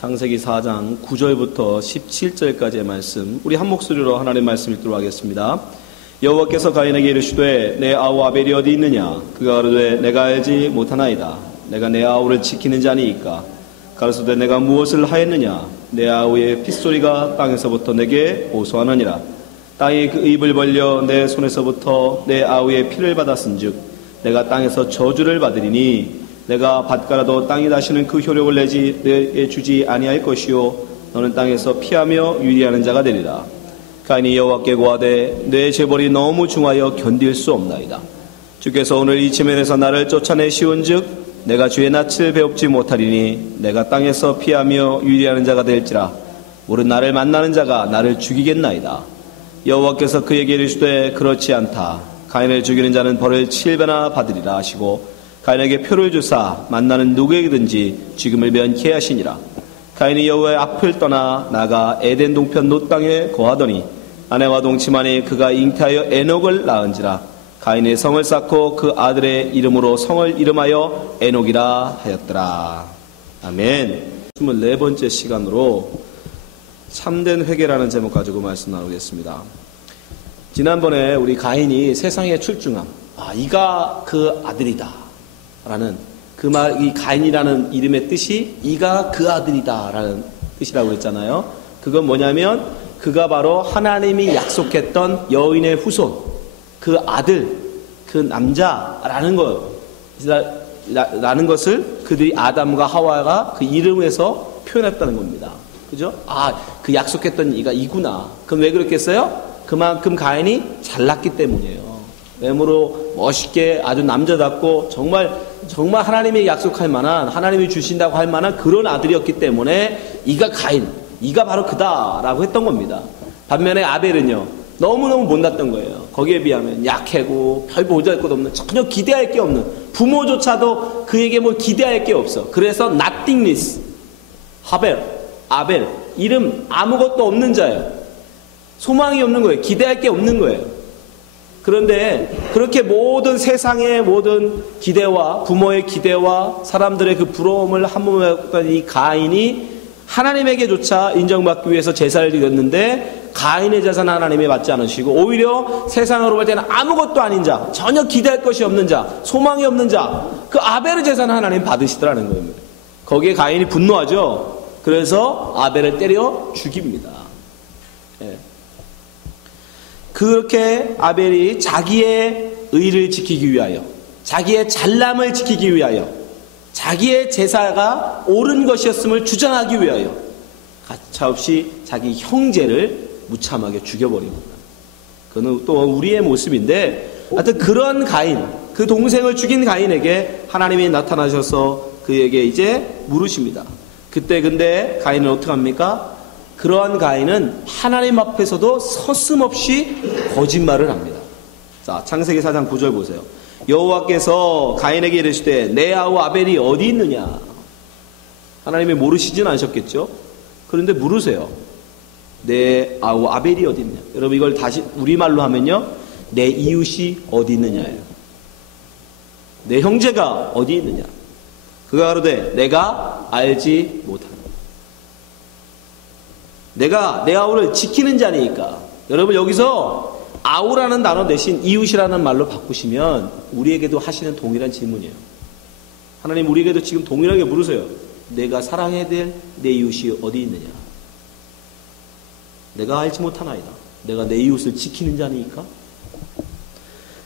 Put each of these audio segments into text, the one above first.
창세기 4장 9절부터 17절까지의 말씀, 우리 한 목소리로 하나님의 말씀 읽도록 하겠습니다. 여호와께서 가인에게 이르시되 내 아우 아벨이 어디 있느냐? 그가 가로되 내가 알지 못하나이다. 내가 내 아우를 지키는 자니이까. 가로되 내가 무엇을 하였느냐? 내 아우의 핏소리가 땅에서부터 내게 호소하느니라. 땅이 그 입을 벌려 내 손에서부터 내 아우의 피를 받았은즉 내가 땅에서 저주를 받으리니 내가 밭가라도 땅이 다시는 그 효력을 내게 주지 아니할 것이요 너는 땅에서 피하며 유리하는 자가 되리라. 가인이 여호와께 고하되 내 재벌이 너무 중하여 견딜 수 없나이다. 주께서 오늘 이 지면에서 나를 쫓아내시온즉 내가 주의 낯을 배웁지 못하리니 내가 땅에서 피하며 유리하는 자가 될지라. 오른 나를 만나는 자가 나를 죽이겠나이다. 여호와께서 그에게 이르시되 그렇지 않다. 가인을 죽이는 자는 벌을 7배나 받으리라 하시고 가인에게 표를 주사 만나는 누구에게든지 죽임을 면케 하시니라. 가인이 여호와의 앞을 떠나 나가 에덴 동편 롯 땅에 거하더니 아내와 동침하니 그가 잉태하여 에녹을 낳은지라. 가인의 성을 쌓고 그 아들의 이름으로 성을 이름하여 에녹이라 하였더라. 아멘. 24번째 시간으로 참된 회개라는 제목 가지고 말씀 나누겠습니다. 지난번에 우리 가인이 세상에 출중함, 이가 그 아들이다 라는 그 말, 이 가인이라는 이름의 뜻이 이가 그 아들이다 라는 뜻이라고 했잖아요. 그건 뭐냐면 그가 바로 하나님이 약속했던 여인의 후손, 그 아들, 그 남자라는 라는 것을 그들이 아담과 하와가 그 이름에서 표현했다는 겁니다. 그죠? 그 약속했던 이가 이구나. 그럼 왜 그렇게 했어요? 그만큼 가인이 잘났기 때문이에요. 외모로 멋있게 아주 남자답고 정말 하나님이 약속할 만한, 하나님이 주신다고 할 만한 그런 아들이었기 때문에 이가 가인, 이가 바로 그다라고 했던 겁니다. 반면에 아벨은요, 너무너무 못났던 거예요. 거기에 비하면 약하고 별 보잘 것 없는, 전혀 기대할 게 없는, 부모조차도 그에게 뭐 기대할 게 없어. 그래서 nothingness, 아벨, 이름 아무것도 없는 자예요. 소망이 없는 거예요. 기대할 게 없는 거예요. 그런데 그렇게 모든 세상의 모든 기대와 부모의 기대와 사람들의 그 부러움을 한 몸에 했던 이 가인이 하나님에게조차 인정받기 위해서 제사를 드렸는데 가인의 제사는 하나님이 받지 않으시고 오히려 세상으로 볼 때는 아무것도 아닌 자, 전혀 기대할 것이 없는 자, 소망이 없는 자, 그 아벨의 제사는 하나님 받으시더라는 거예요. 거기에 가인이 분노하죠. 그래서 아벨을 때려 죽입니다. 예. 그렇게 아벨이 자기의 의를 지키기 위하여, 자기의 잘남을 지키기 위하여, 자기의 제사가 옳은 것이었음을 주장하기 위하여 가차없이 자기 형제를 무참하게 죽여버립니다. 그건 또 우리의 모습인데, 하여튼 그런 가인, 그 동생을 죽인 가인에게 하나님이 나타나셔서 그에게 이제 물으십니다. 그때 근데 가인은 어떻게 합니까? 그러한 가인은 하나님 앞에서도 서슴없이 거짓말을 합니다. 자, 창세기 4장 9절 보세요. 여호와께서 가인에게 이르시되 내 아우 아벨이 어디 있느냐? 하나님이 모르시진 않으셨겠죠? 그런데 물으세요. 내 아우 아벨이 어디 있느냐? 여러분 이걸 다시 우리말로 하면요, 내 이웃이 어디 있느냐예요. 내 형제가 어디 있느냐? 그가 가로되 내가 알지 못한다. 내가 내 아우를 지키는 자니까. 여러분 여기서 아우라는 단어 대신 이웃이라는 말로 바꾸시면 우리에게도 하시는 동일한 질문이에요. 하나님 우리에게도 지금 동일하게 물으세요. 내가 사랑해야 될 내 이웃이 어디 있느냐? 내가 알지 못하나이다. 내가 내 이웃을 지키는 자니까.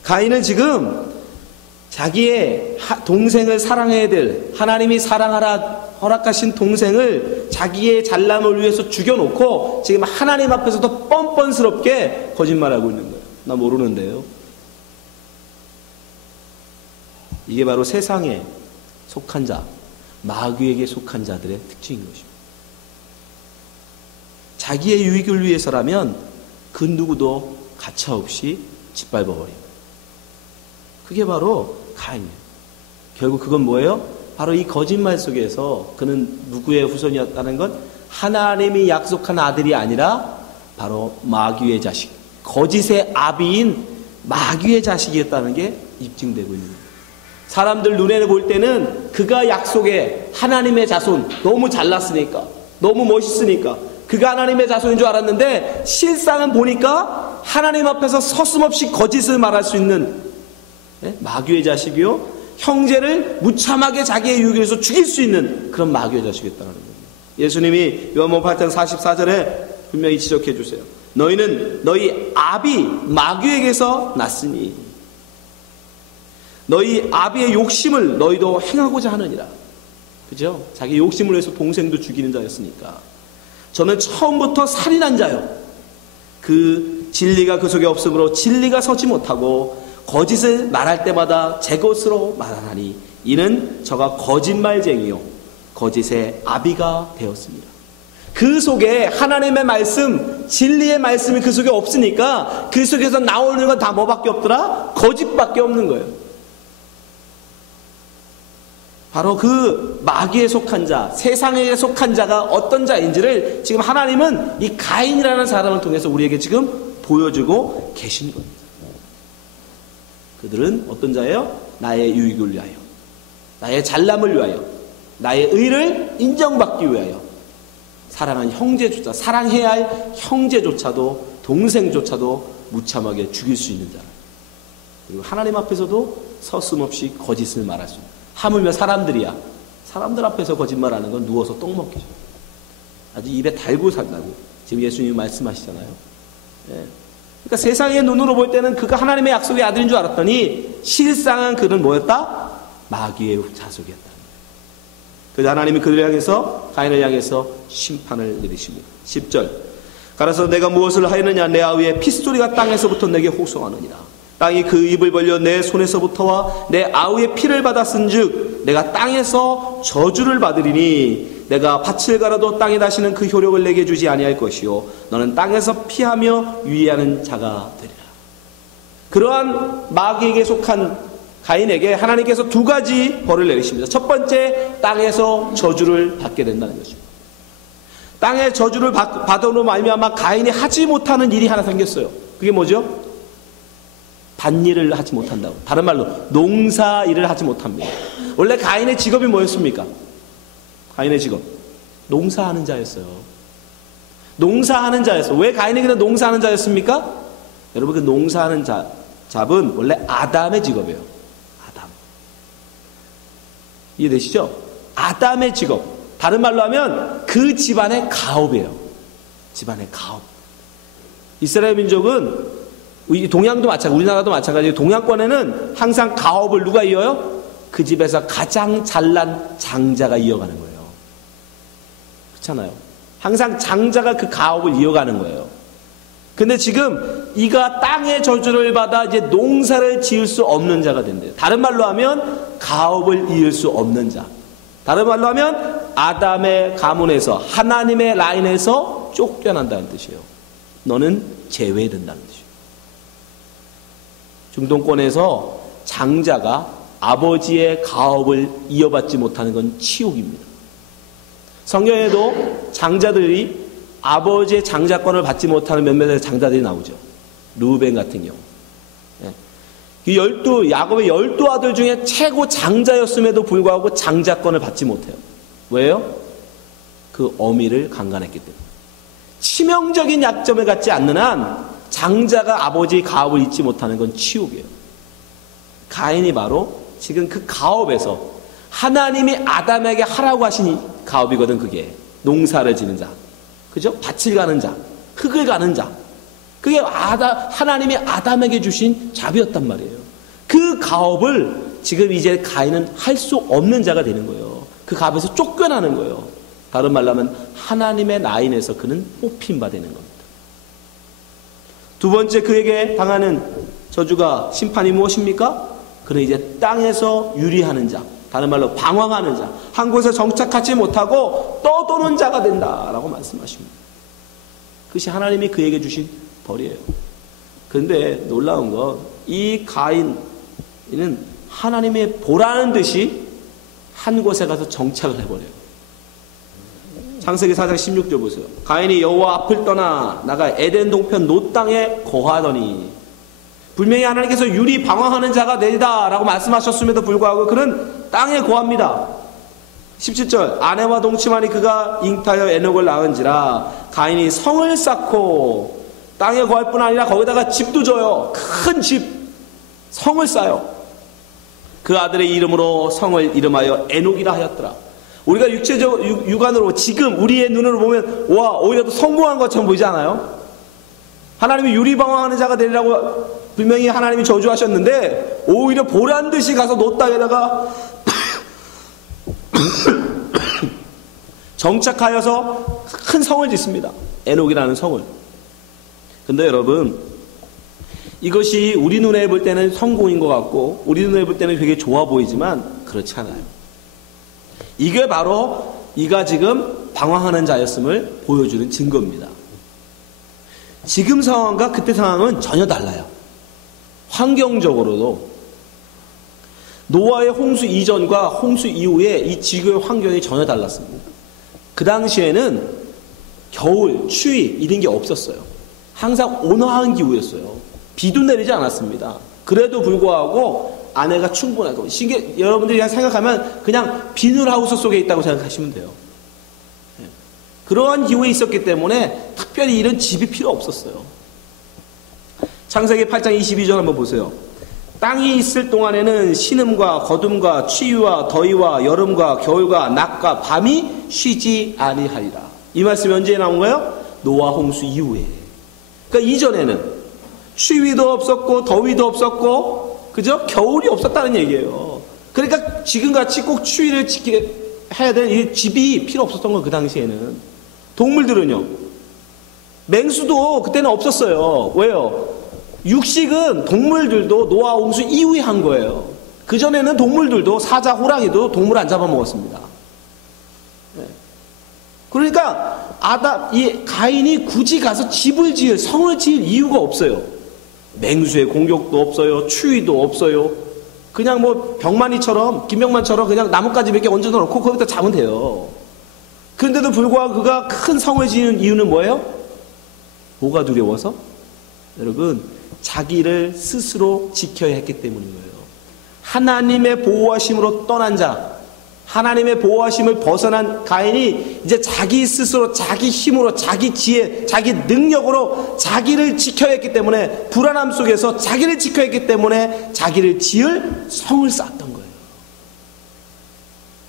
가인은 지금 자기의 동생을 사랑해야 될, 하나님이 사랑하라 허락하신 동생을 자기의 잘남을 위해서 죽여놓고 지금 하나님 앞에서도 뻔뻔스럽게 거짓말하고 있는 거예요. 나 모르는데요. 이게 바로 세상에 속한 자, 마귀에게 속한 자들의 특징인 것입니다. 자기의 유익을 위해서라면 그 누구도 가차없이 짓밟아버립니다. 그게 바로 가인이에요. 결국 그건 뭐예요? 바로 이 거짓말 속에서 그는 누구의 후손이었다는 건 하나님이 약속한 아들이 아니라 바로 마귀의 자식, 거짓의 아비인 마귀의 자식이었다는 게 입증되고 있는 거예요. 사람들 눈에 볼 때는 그가 약속의 하나님의 자손, 너무 잘났으니까 너무 멋있으니까. 그가 하나님의 자손인 줄 알았는데 실상은 보니까 하나님 앞에서 서슴없이 거짓을 말할 수 있는 마귀의 자식이요, 형제를 무참하게 자기의 유익을 위해서 죽일 수 있는 그런 마귀의 자식이었다는 거예요. 예수님이 요한복음 8장 44절에 분명히 지적해 주세요. 너희는 너희 아비 마귀에게서 났으니 너희 아비의 욕심을 너희도 행하고자 하느니라. 그죠? 자기 욕심을 위해서 동생도 죽이는 자였으니까. 저는 처음부터 살인한 자요, 그 진리가 그 속에 없으므로 진리가 서지 못하고 거짓을 말할 때마다 제 것으로 말하나니 이는 저가 거짓말쟁이요 거짓의 아비가 되었습니다. 그 속에 하나님의 말씀, 진리의 말씀이 그 속에 없으니까 그 속에서 나오는 건 다 뭐밖에 없더라? 거짓밖에 없는 거예요. 바로 그 마귀에 속한 자, 세상에 속한 자가 어떤 자인지를 지금 하나님은 이 가인이라는 사람을 통해서 우리에게 지금 보여주고 계신 겁니다. 그들은 어떤 자예요? 나의 유익을 위하여, 나의 잘남을 위하여, 나의 의를 인정받기 위하여 사랑한 형제조차, 사랑해야 할 형제조차도, 동생조차도 무참하게 죽일 수 있는 자라. 그리고 하나님 앞에서도 서슴없이 거짓을 말할 수 있는, 하물며 사람들이야, 사람들 앞에서 거짓말하는 건 누워서 똥 먹기죠. 아주 입에 달고 산다고 지금 예수님이 말씀하시잖아요. 그러니까 세상의 눈으로 볼 때는 그가 하나님의 약속의 아들인 줄 알았더니 실상은 그는 뭐였다? 마귀의 자속이었다. 그래서 하나님이 그들을 향해서, 가인을 향해서 심판을 내리십니다. 10절, 가라서 내가 무엇을 하였느냐? 내 아우의 핏소리가 땅에서부터 내게 호소하느니라. 땅이 그 입을 벌려 내 손에서부터와 내 아우의 피를 받았은즉 내가 땅에서 저주를 받으리니 내가 밭을 갈아도 땅에 다시는 그 효력을 내게 주지 아니할 것이요 너는 땅에서 피하며 유의하는 자가 되리라. 그러한 마귀에게 속한 가인에게 하나님께서 두 가지 벌을 내리십니다. 첫 번째, 땅에서 저주를 받게 된다는 것입니다. 땅의 저주를 받음으로 말미암아 가인이 하지 못하는 일이 하나 생겼어요. 그게 뭐죠? 밭일을 하지 못한다고. 다른 말로 농사 일을 하지 못합니다. 원래 가인의 직업이 뭐였습니까? 가인의 직업, 농사하는 자였어요. 농사하는 자였어요. 왜 가인에게는 농사하는 자였습니까? 여러분, 그 농사하는 잡은 원래 아담의 직업이에요. 아담. 이해되시죠? 아담의 직업. 다른 말로 하면 그 집안의 가업이에요. 집안의 가업. 이스라엘 민족은, 동양도 마찬가지, 우리나라도 마찬가지예요. 동양권에는 항상 가업을 누가 이어요? 그 집에서 가장 잘난 장자가 이어가는 거예요. 그렇잖아요. 항상 장자가 그 가업을 이어가는 거예요. 근데 지금 이가 땅의 저주를 받아 이제 농사를 지을 수 없는 자가 된대요. 다른 말로 하면 가업을 이을 수 없는 자. 다른 말로 하면 아담의 가문에서, 하나님의 라인에서 쫓겨난다는 뜻이에요. 너는 제외된다는 뜻이에요. 중동권에서 장자가 아버지의 가업을 이어받지 못하는 건 치욕입니다. 성경에도 장자들이 아버지의 장자권을 받지 못하는 몇몇의 장자들이 나오죠. 르우벤 같은 경우. 야곱의 12아들 중에 최고 장자였음에도 불구하고 장자권을 받지 못해요. 왜요? 그 어미를 강간했기 때문에. 치명적인 약점을 갖지 않는 한 장자가 아버지의 가업을 잊지 못하는 건 치욕이에요. 가인이 바로 지금 그 가업에서, 하나님이 아담에게 하라고 하신 가업이거든. 그게 농사를 지는 자, 그죠? 밭을 가는 자, 흙을 가는 자, 그게 하나님이 아담에게 주신 잡이었단 말이에요. 그 가업을 지금 이제 가인은 할 수 없는 자가 되는 거예요. 그 가업에서 쫓겨나는 거예요. 다른 말로 하면 하나님의 라인에서 그는 뽑힌 바 되는 겁니다. 두 번째, 그에게 당하는 저주가, 심판이 무엇입니까? 그는 이제 땅에서 유리하는 자, 다른 말로 방황하는 자, 한 곳에 정착하지 못하고 떠도는 자가 된다라고 말씀하십니다. 그것이 하나님이 그에게 주신 벌이에요. 그런데 놀라운 건 이 가인은 하나님의 보라는 듯이 한 곳에 가서 정착을 해버려요. 창세기 4장 16절 보세요. 가인이 여호와 앞을 떠나 나가 에덴 동편 노 땅에 거하더니, 분명히 하나님께서 유리 방황하는 자가 되리다 라고 말씀하셨음에도 불구하고 그는 땅에 거합니다. 17절 아내와 동침하니 그가 잉타하여 에녹을 낳은지라 가인이 성을 쌓고 땅에 거할 뿐 아니라 거기다가 집도 져요. 큰 집, 성을 쌓아요. 그 아들의 이름으로 성을 이름하여 에녹이라 하였더라. 우리가 육안으로 지금 우리의 눈으로 보면 와 오히려 더 성공한 것처럼 보이지 않아요? 하나님이 유리방황하는 자가 되리라고 분명히 하나님이 저주하셨는데 오히려 보란듯이 가서 노 땅에다가 정착하여서 큰 성을 짓습니다. 에녹이라는 성을. 근데 여러분 이것이 우리 눈에 볼 때는 성공인 것 같고 우리 눈에 볼 때는 되게 좋아 보이지만 그렇지 않아요. 이게 바로 이가 지금 방황하는 자였음을 보여주는 증거입니다. 지금 상황과 그때 상황은 전혀 달라요. 환경적으로도 노아의 홍수 이전과 홍수 이후에 이 지구의 환경이 전혀 달랐습니다. 그 당시에는 겨울, 추위 이런 게 없었어요. 항상 온화한 기후였어요. 비도 내리지 않았습니다. 그래도 불구하고 아내가 충분하고 여러분들이 생각하면 그냥 비닐하우스 속에 있다고 생각하시면 돼요. 그러한 기후에 있었기 때문에 특별히 이런 집이 필요 없었어요. 창세기 8장 22절 한번 보세요. 땅이 있을 동안에는 신음과 거둠과 추위와 더위와 여름과 겨울과 낮과 밤이 쉬지 아니하리라. 이 말씀이 언제 나온 거예요? 노아 홍수 이후에. 그러니까 이전에는 추위도 없었고 더위도 없었고 그죠? 겨울이 없었다는 얘기예요. 그러니까 지금같이 꼭 추위를 해야 될 이 집이 필요 없었던 거예요. 그 당시에는. 동물들은요. 맹수도 그때는 없었어요. 왜요? 육식은 동물들도 노아 홍수 이후에 한 거예요. 그전에는 동물들도 사자, 호랑이도 동물 안 잡아먹었습니다. 그러니까 이 가인이 굳이 가서 집을 성을 지을 이유가 없어요. 맹수의 공격도 없어요. 추위도 없어요. 그냥 뭐 병만이처럼 김병만처럼 그냥 나뭇가지 몇 개 얹어 놓고 거기다 자면 돼요. 그런데도 불구하고 그가 큰 성을 지은 이유는 뭐예요? 뭐가 두려워서? 여러분 자기를 스스로 지켜야 했기 때문인 거예요. 하나님의 보호하심으로 떠난 자, 하나님의 보호하심을 벗어난 가인이 이제 자기 스스로 자기 힘으로 자기 지혜 자기 능력으로 자기를 지켜야 했기 때문에 불안함 속에서 자기를 지켜야 했기 때문에 자기를 지을 성을 쌓았던 거예요.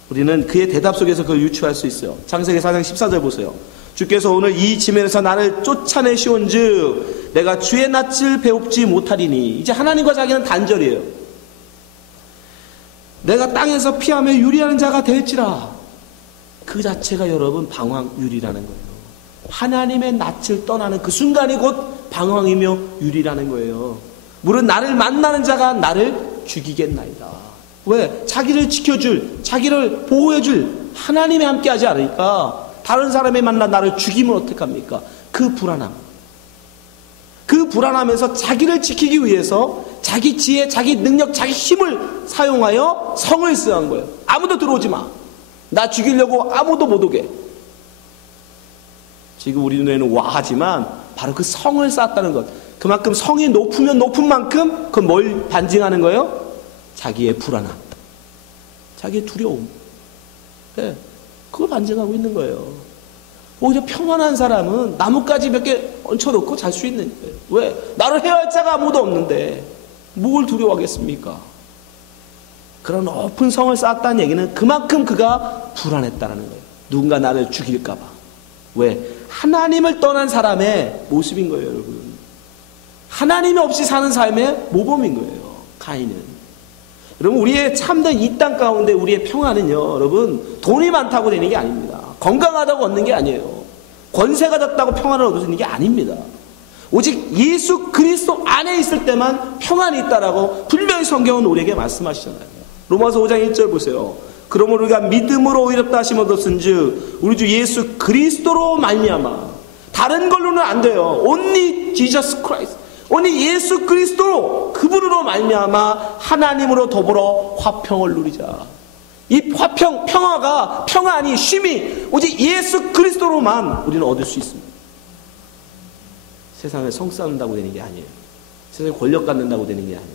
우리는 그의 대답 속에서 그걸 유추할 수 있어요. 창세기 4장 14절 보세요. 주께서 오늘 이 지면에서 나를 쫓아내시온즉 내가 주의 낯을 배웁지 못하리니. 이제 하나님과 자기는 단절이에요. 내가 땅에서 피하며 유리하는 자가 될지라. 그 자체가 여러분 방황유리라는 거예요. 하나님의 낯을 떠나는 그 순간이 곧 방황이며 유리라는 거예요. 물론 나를 만나는 자가 나를 죽이겠나이다. 왜? 자기를 지켜줄, 자기를 보호해줄 하나님이 함께하지 않으니까 다른 사람이 만나 나를 죽이면 어떡합니까? 그 불안함. 그 불안함에서 자기를 지키기 위해서 자기 지혜, 자기 능력, 자기 힘을 사용하여 성을 쌓은 거예요. 아무도 들어오지 마. 나 죽이려고 아무도 못 오게. 지금 우리 눈에는 와하지만 바로 그 성을 쌓았다는 것. 그만큼 성이 높으면 높은 만큼 그건 뭘 반증하는 거예요? 자기의 불안함, 자기의 두려움. 네, 그걸 반증하고 있는 거예요. 오히려 평안한 사람은 나뭇가지 몇 개 얹혀놓고 잘 수 있는 거예요. 왜? 나를 해할 자가 아무도 없는데 뭘 두려워하겠습니까? 그런 높은 성을 쌓았다는 얘기는 그만큼 그가 불안했다는 거예요. 누군가 나를 죽일까 봐. 왜? 하나님을 떠난 사람의 모습인 거예요, 여러분. 하나님이 없이 사는 삶의 모범인 거예요, 가인은. 여러분, 우리의 참된 이 땅 가운데 우리의 평안은요, 여러분, 돈이 많다고 되는 게 아닙니다. 건강하다고 얻는 게 아니에요. 권세가 졌다고 평안을 얻는 게 아닙니다. 오직 예수 그리스도 안에 있을 때만 평안이 있다라고 분명히 성경은 우리에게 말씀하시잖아요. 로마서 5장 1절 보세요. 그러므로 우리가 믿음으로 의롭다 하심 얻었은즉 우리 주 예수 그리스도로 말미암아. 다른 걸로는 안 돼요. Only Jesus Christ. 오니 예수 그리스도로 그분으로 말미암아 하나님으로 더불어 화평을 누리자. 이 평화가 평안이 쉼이 오직 예수 그리스도로만 우리는 얻을 수 있습니다. 세상에 성 쌓는다고 되는 게 아니에요. 세상에 권력 갖는다고 되는 게 아니에요.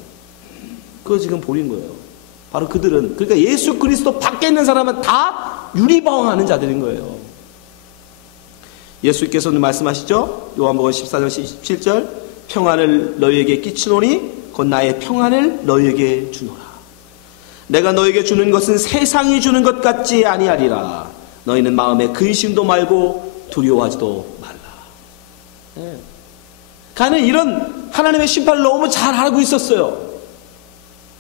그거 지금 보인 거예요. 바로 그들은, 그러니까 예수 그리스도 밖에 있는 사람은 다 유리방황하는 자들인 거예요. 예수께서는 말씀하시죠. 요한복음 14장 17절, 평안을 너희에게 끼치노니 곧 나의 평안을 너희에게 주노라. 내가 너희에게 주는 것은 세상이 주는 것 같지 아니하리라. 너희는 마음에 근심도 말고 두려워하지도 말라. 네. 가는 이런 하나님의 심판을 너무 잘 알고 있었어요.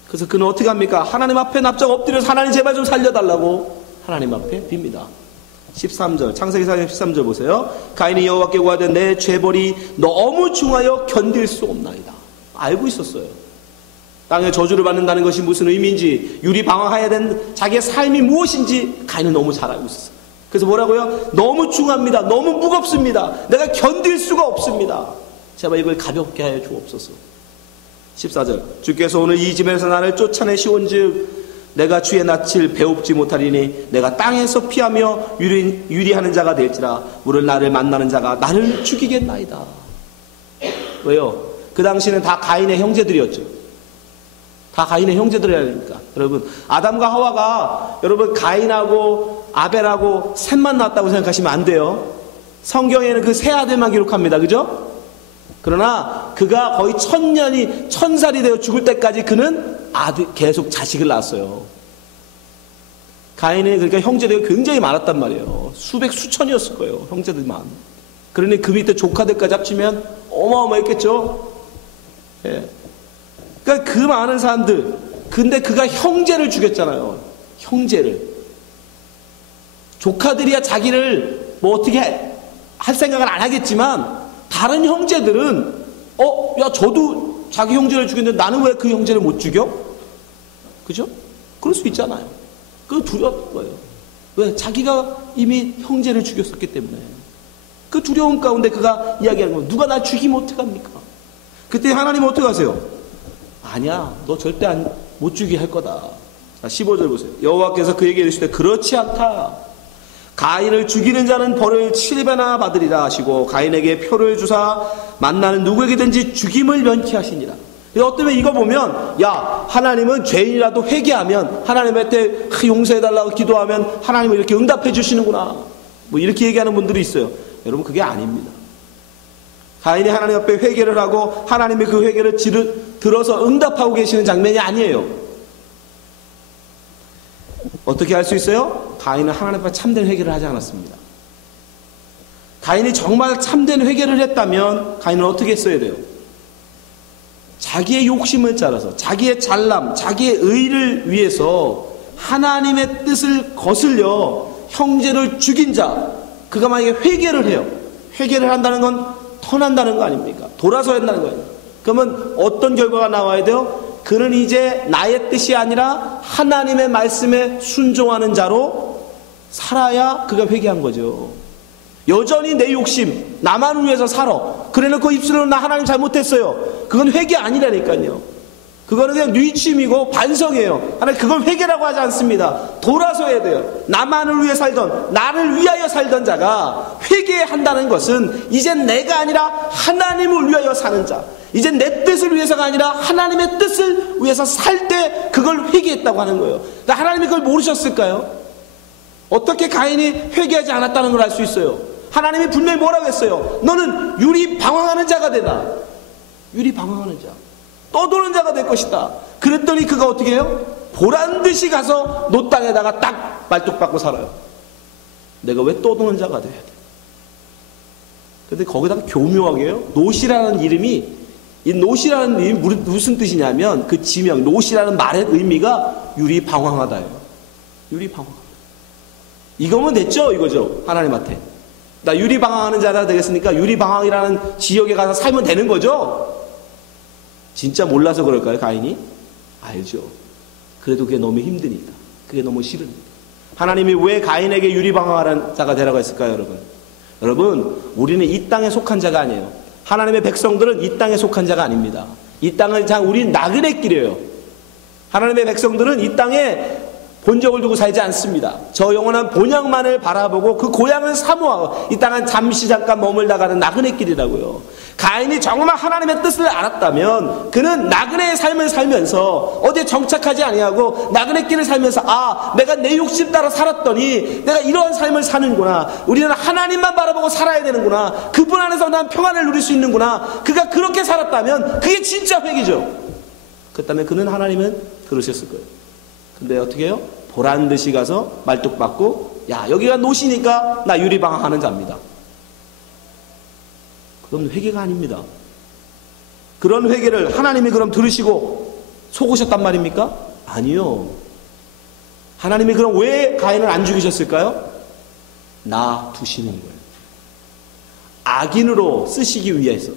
그래서 그는 어떻게 합니까? 하나님 앞에 납작 엎드려서 하나님 제발 좀 살려달라고 하나님 앞에 빕니다. 13절, 창세기 4장 13절 보세요. 가인이 여호와께 구하되 내 죄벌이 너무 중하여 견딜 수 없나이다. 알고 있었어요. 땅에 저주를 받는다는 것이 무슨 의미인지, 유리방황해야 되는 자기의 삶이 무엇인지 가인은 너무 잘 알고 있었어요. 그래서 뭐라고요? 너무 중합니다. 너무 무겁습니다. 내가 견딜 수가 없습니다. 제발 이걸 가볍게 하여 주옵소서. 14절, 주께서 오늘 이 집에서 나를 쫓아내시온즉 내가 주의 낯을 배웁지 못하리니 내가 땅에서 피하며 유리하는 자가 될지라 물을 나를 만나는 자가 나를 죽이겠나이다. 왜요? 그 당시는 다 가인의 형제들이었죠. 다 가인의 형제들이라 하니까. 여러분, 아담과 하와가 여러분 가인하고 아벨하고 셋만 낳았다고 생각하시면 안 돼요. 성경에는 그 세 아들만 기록합니다. 그죠? 그러나 그가 거의 1000살이 되어 죽을 때까지 그는 계속 자식을 낳았어요. 가인의 그러니까 형제들이 굉장히 많았단 말이에요. 수백 수천이었을 거예요. 형제들만. 그러니 그 밑에 조카들까지 합치면 어마어마했겠죠. 예. 그러니까 그 많은 사람들. 근데 그가 형제를 죽였잖아요. 형제를. 조카들이야 자기를 뭐 어떻게 할 생각을 안 하겠지만 다른 형제들은 야 저도 자기 형제를 죽였는데 나는 왜 그 형제를 못 죽여? 그죠? 그럴 수 있잖아요. 그거 두려운 거예요. 왜? 자기가 이미 형제를 죽였었기 때문에. 그 두려움 가운데 그가 이야기하는 거예요. 누가 나 죽이면 어떡합니까? 그때 하나님은 어떻게 하세요? 아니야, 너 절대 못 죽이게 할 거다. 자, 15절 보세요. 여호와께서 그에게 이르시되 그렇지 않다. 가인을 죽이는 자는 벌을 7배나 받으리라 하시고 가인에게 표를 주사 만나는 누구에게든지 죽임을 면케하시니라. 어쩌면 이거 보면 야 하나님은 죄인이라도 회개하면 하나님한테 용서해달라고 기도하면 하나님은 이렇게 응답해 주시는구나, 뭐 이렇게 얘기하는 분들이 있어요. 여러분 그게 아닙니다. 가인이 하나님 앞에 회개를 하고 하나님이 그 회개를 들어서 응답하고 계시는 장면이 아니에요. 어떻게 할 수 있어요? 가인은 하나님 앞에 참된 회개를 하지 않았습니다. 가인이 정말 참된 회개를 했다면 가인은 어떻게 했어야 돼요? 자기의 욕심을 따라서 자기의 잘남, 자기의 의를 위해서 하나님의 뜻을 거슬려 형제를 죽인 자, 그가 만약에 회개를 해요. 회개를 한다는 건 터난다는 거 아닙니까? 돌아서야 한다는 거예요. 그러면 어떤 결과가 나와야 돼요? 그는 이제 나의 뜻이 아니라 하나님의 말씀에 순종하는 자로 살아야 그가 회개한 거죠. 여전히 내 욕심, 나만을 위해서 살아. 그래놓고 입술로 나 하나님 잘못했어요. 그건 회개 아니라니까요. 그거는 그냥 뉘침이고 반성이에요. 하나님 그걸 회개라고 하지 않습니다. 돌아서야 돼요. 나만을 위해 살던, 나를 위하여 살던 자가 회개한다는 것은 이제 내가 아니라 하나님을 위하여 사는 자, 이제 내 뜻을 위해서가 아니라 하나님의 뜻을 위해서 살 때 그걸 회개했다고 하는 거예요. 그러니까 하나님이 그걸 모르셨을까요? 어떻게 가인이 회개하지 않았다는 걸 알 수 있어요? 하나님이 분명히 뭐라고 했어요? 너는 유리 방황하는 자가 되라. 유리 방황하는 자, 떠도는 자가 될 것이다. 그랬더니 그가 어떻게 해요? 보란듯이 가서 노 땅에다가 딱 말뚝박고 살아요. 내가 왜 떠도는 자가 돼야 돼? 근데 거기다가 교묘하게요, 노시라는 이름이, 이 노시라는 이름이 무슨 뜻이냐면 그 지명, 노시라는 말의 의미가 유리 방황하다예요. 유리 방황. 이거면 됐죠, 이거죠. 하나님한테 나 유리 방황하는 자가 되겠으니까 유리 방황이라는 지역에 가서 살면 되는 거죠. 진짜 몰라서 그럴까요, 가인이? 알죠. 그래도 그게 너무 힘드니까, 그게 너무 싫으니까. 하나님이 왜 가인에게 유리 방황하는 자가 되라고 했을까요, 여러분? 여러분, 우리는 이 땅에 속한 자가 아니에요. 하나님의 백성들은 이 땅에 속한 자가 아닙니다. 이 땅은 우리는 나그네 길이에요. 하나님의 백성들은 이 땅에 본적을 두고 살지 않습니다. 저 영원한 본향만을 바라보고 그 고향을 사모하고 이 땅은 잠시 잠깐 머물다가는 나그네 길이라고요. 가인이 정말 하나님의 뜻을 알았다면 그는 나그네의 삶을 살면서 어디에 정착하지 아니하고 나그네 길을 살면서 내가 내 욕심 따라 살았더니 내가 이러한 삶을 사는구나. 우리는 하나님만 바라보고 살아야 되는구나. 그분 안에서 난 평안을 누릴 수 있는구나. 그가 그렇게 살았다면 그게 진짜 회개죠. 그렇다면 그는 하나님은 그러셨을 거예요. 근데 어떻게 해요? 보란 듯이 가서 말뚝 받고 여기가 노시니까 나 유리방황하는 자입니다. 그럼 회개가 아닙니다. 그런 회개를 하나님이 그럼 들으시고 속으셨단 말입니까? 아니요. 하나님이 그럼 왜 가인을 안 죽이셨을까요? 나 두시는 거예요. 악인으로 쓰시기 위해서.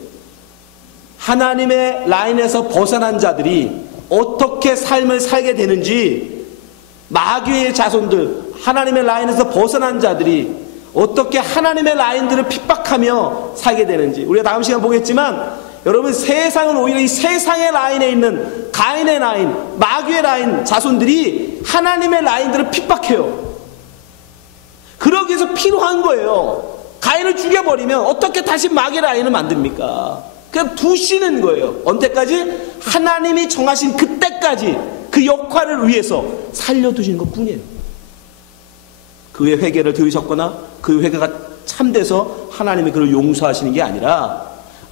하나님의 라인에서 벗어난 자들이 어떻게 삶을 살게 되는지, 마귀의 자손들, 하나님의 라인에서 벗어난 자들이 어떻게 하나님의 라인들을 핍박하며 살게 되는지 우리가 다음 시간 보겠지만, 여러분, 세상은 오히려 이 세상의 라인에 있는 가인의 라인, 마귀의 라인 자손들이 하나님의 라인들을 핍박해요. 그러기 위해서 필요한 거예요. 가인을 죽여버리면 어떻게 다시 마귀의 라인을 만듭니까? 그냥 두시는 거예요. 언제까지? 하나님이 정하신 그때까지 그 역할을 위해서 살려두시는 것 뿐이에요. 그의 회개를 들으셨거나 그 회개가 참돼서 하나님이 그를 용서하시는 게 아니라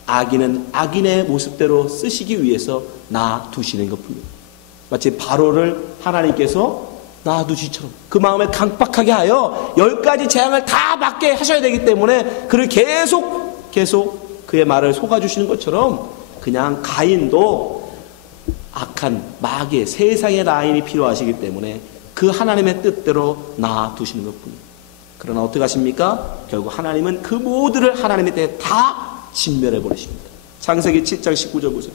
악인은 악인의 모습대로 쓰시기 위해서 놔두시는 것 뿐이에요. 마치 바로를 하나님께서 놔두시처럼 그 마음에 강박하게 하여 10가지 재앙을 다 받게 하셔야 되기 때문에 그를 계속 그의 말을 속아주시는 것처럼, 그냥 가인도 악한 마귀의 세상의 라인이 필요하시기 때문에 그 하나님의 뜻대로 놔두시는 것뿐이에요. 그러나 어떻게 하십니까? 결국 하나님은 그 모두를 하나님의 때에 다 진멸해 버리십니다. 창세기 7장 19절 보세요.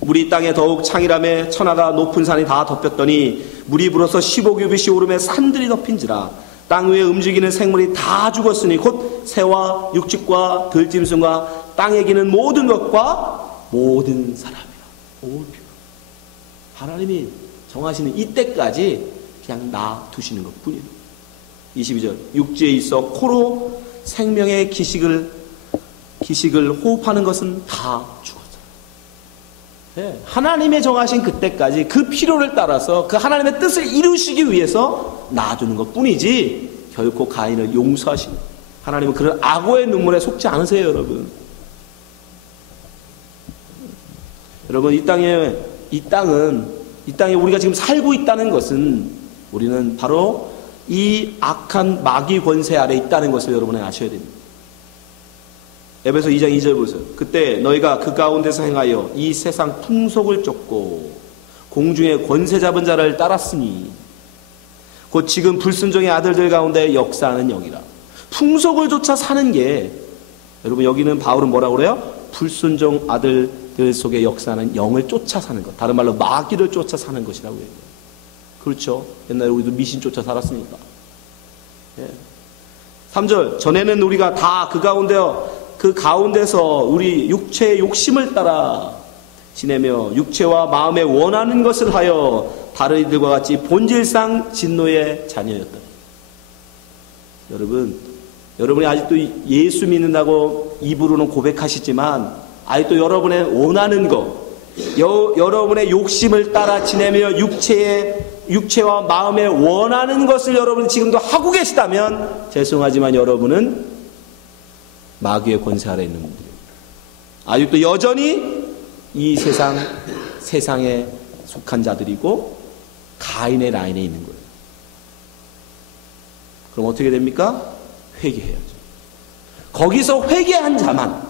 물이 땅에 더욱 창이라며 천하가 높은 산이 다 덮였더니 물이 불어서 15규빗이 오름에 산들이 덮인지라. 땅 위에 움직이는 생물이 다 죽었으니 곧 새와 육축과 들짐승과 땅에 기는 모든 것과 모든 사람이라. 하나님이 정하시는 이때까지 그냥 놔두시는 것 뿐이에요. 22절. 육지에 있어 코로 생명의 기식을 호흡하는 것은 다 죽었어요. 네, 하나님의 정하신 그때까지 그 필요를 따라서 그 하나님의 뜻을 이루시기 위해서 놔두는 것 뿐이지 결코 가인을 용서하시는, 하나님은 그런 악어의 눈물에 속지 않으세요. 여러분, 이 땅에 우리가 지금 살고 있다는 것은, 우리는 바로 이 악한 마귀 권세 아래 있다는 것을 여러분은 아셔야 됩니다. 에베소 2장 2절 보세요. 그때 너희가 그 가운데서 행하여 이 세상 풍속을 쫓고 공중의 권세 잡은 자를 따랐으니 곧 지금 불순종의 아들들 가운데 역사하는 영이라. 풍속을 쫓아 사는 게, 여러분, 여기는 바울은 뭐라고 그래요? 불순종 아들들 속에 역사하는 영을 쫓아 사는 것, 다른 말로 마귀를 쫓아 사는 것이라고 해요. 그렇죠? 옛날에 우리도 미신 쫓아 살았으니까. 3절. 전에는 우리가 다 그 가운데서 우리 육체의 욕심을 따라 지내며 육체와 마음에 원하는 것을 하여 다른 이들과 같이 본질상 진노의 자녀였다. 여러분이 아직도 예수 믿는다고 입으로는 고백하시지만 아직도 여러분의 원하는 것, 여러분의 욕심을 따라 지내며 육체와 마음에 원하는 것을 여러분이 지금도 하고 계시다면 죄송하지만 여러분은 마귀의 권세 아래 있는 분들이에요. 아직도 여전히 이 세상에 속한 자들이고 가인의 라인에 있는 거예요. 그럼 어떻게 됩니까? 회개해야죠. 거기서 회개한 자만,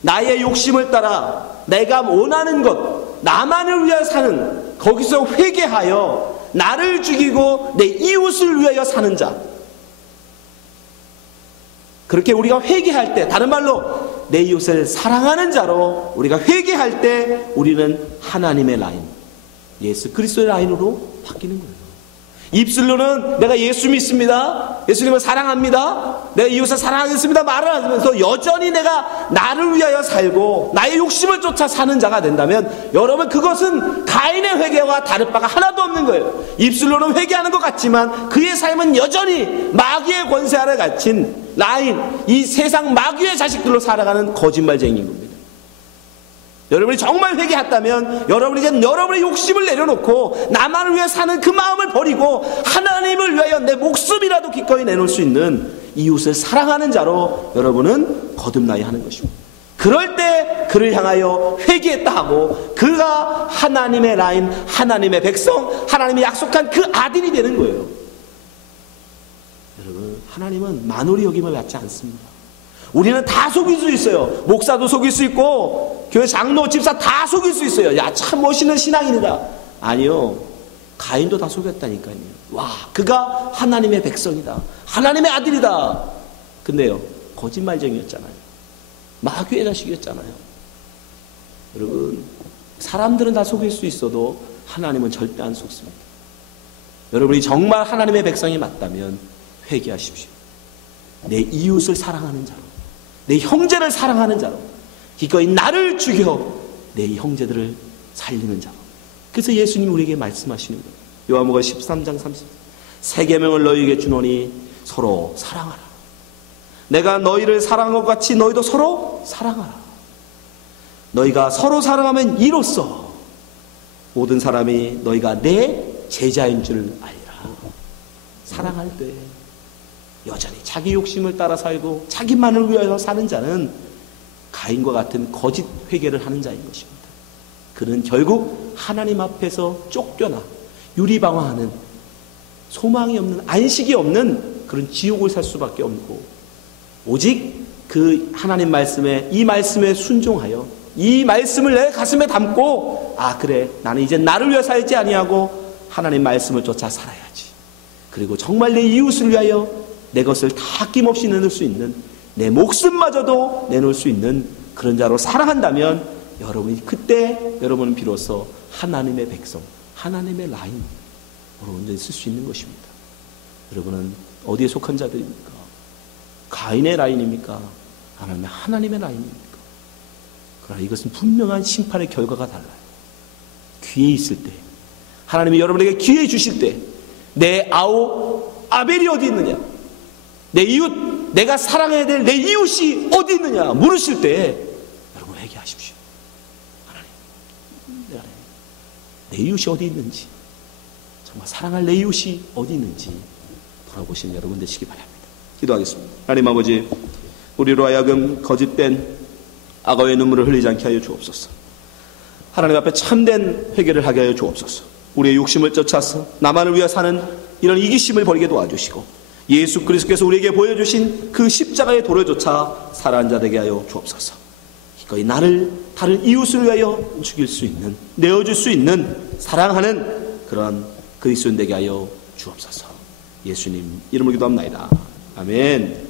나의 욕심을 따라 내가 원하는 것, 나만을 위하여 사는, 거기서 회개하여 나를 죽이고 내 이웃을 위하여 사는 자, 그렇게 우리가 회개할 때, 다른 말로 내 이웃을 사랑하는 자로 우리가 회개할 때 우리는 하나님의 라인, 예수 그리스도의 라인으로 바뀌는 거예요. 입술로는 내가 예수 믿습니다, 예수님을 사랑합니다, 내가 이웃을 사랑하겠습니다 말을 하면서 여전히 내가 나를 위하여 살고 나의 욕심을 쫓아 사는 자가 된다면 여러분, 그것은 가인의 회개와 다를 바가 하나도 없는 거예요. 입술로는 회개하는 것 같지만 그의 삶은 여전히 마귀의 권세 아래 갇힌 라인, 이 세상 마귀의 자식들로 살아가는 거짓말쟁이인 겁니다. 여러분이 정말 회개했다면 여러분이 이제 여러분의 욕심을 내려놓고 나만을 위해 사는 그 마음을 버리고 하나님을 위하여 내 목숨이라도 기꺼이 내놓을 수 있는 이웃을 사랑하는 자로 여러분은 거듭나야 하는 것입니다. 그럴 때 그를 향하여 회개했다 하고 그가 하나님의 라인, 하나님의 백성, 하나님이 약속한 그 아들이 되는 거예요. 여러분, 하나님은 만홀히 여김을 받지 않습니다. 우리는 다 속일 수 있어요. 목사도 속일 수 있고 교회 장로, 집사 다 속일 수 있어요. 야, 참 멋있는 신앙인이다. 아니요, 가인도 다 속였다니까요. 와, 그가 하나님의 백성이다, 하나님의 아들이다. 근데요, 거짓말쟁이였잖아요. 마귀의 자식이었잖아요. 여러분, 사람들은 다 속일 수 있어도 하나님은 절대 안 속습니다. 여러분이 정말 하나님의 백성이 맞다면 회개하십시오. 내 이웃을 사랑하는 자로, 내 형제를 사랑하는 자로, 기꺼이 나를 죽여 내 형제들을 살리는 자로. 그래서 예수님이 우리에게 말씀하시는 거예요. 요한복음 13장 30절, 새 계명을 너희에게 주노니 서로 사랑하라. 내가 너희를 사랑한 것 같이 너희도 서로 사랑하라. 너희가 서로 사랑하면 이로써 모든 사람이 너희가 내 제자인 줄 알리라. 사랑할 때 여전히 자기 욕심을 따라 살고 자기만을 위하여 사는 자는 가인과 같은 거짓 회개를 하는 자인 것입니다. 그는 결국 하나님 앞에서 쫓겨나 유리방황하는, 소망이 없는, 안식이 없는 그런 지옥을 살 수밖에 없고, 오직 그 하나님 말씀에, 이 말씀에 순종하여 이 말씀을 내 가슴에 담고, 아 그래, 나는 이제 나를 위해 살지 아니하고 하나님 말씀을 쫓아 살아야지. 그리고 정말 내 이웃을 위하여 내 것을 다 아낌없이 내놓을 수 있는, 내 목숨마저도 내놓을 수 있는 그런 자로 살아간다면 여러분이 그때 여러분은 비로소 하나님의 백성, 하나님의 라인으로 온전히 쓸 수 있는 것입니다. 여러분은 어디에 속한 자들입니까? 가인의 라인입니까? 아니면 하나님의 라인입니까? 그러나 이것은 분명한 심판의 결과가 달라요. 기회 있을 때, 하나님이 여러분에게 기회 주실 때, 내 아벨이 어디 있느냐, 내 이웃, 내가 사랑해야 될 내 이웃이 어디 있느냐 물으실 때 여러분 회개하십시오. 하나님, 내 이웃이 어디 있는지, 정말 사랑할 내 이웃이 어디 있는지 돌아보시는 여러분 되시기 바랍니다. 기도하겠습니다. 하나님 아버지, 우리로 하여금 거짓된 악어의 눈물을 흘리지 않게 하여 주옵소서. 하나님 앞에 참된 회개를 하게 하여 주옵소서. 우리의 욕심을 쫓아서 나만을 위해 사는 이런 이기심을 버리게 도와주시고, 예수 그리스도께서 우리에게 보여주신 그 십자가의 도를 쫓아 살아간 자 되게 하여 주옵소서. 기꺼이 나를, 다른 이웃을 위하여 죽일 수 있는, 내어줄 수 있는 사랑하는 그런 그리스도인 되게 하여 주옵소서. 예수님 이름으로 기도합나이다. 아멘.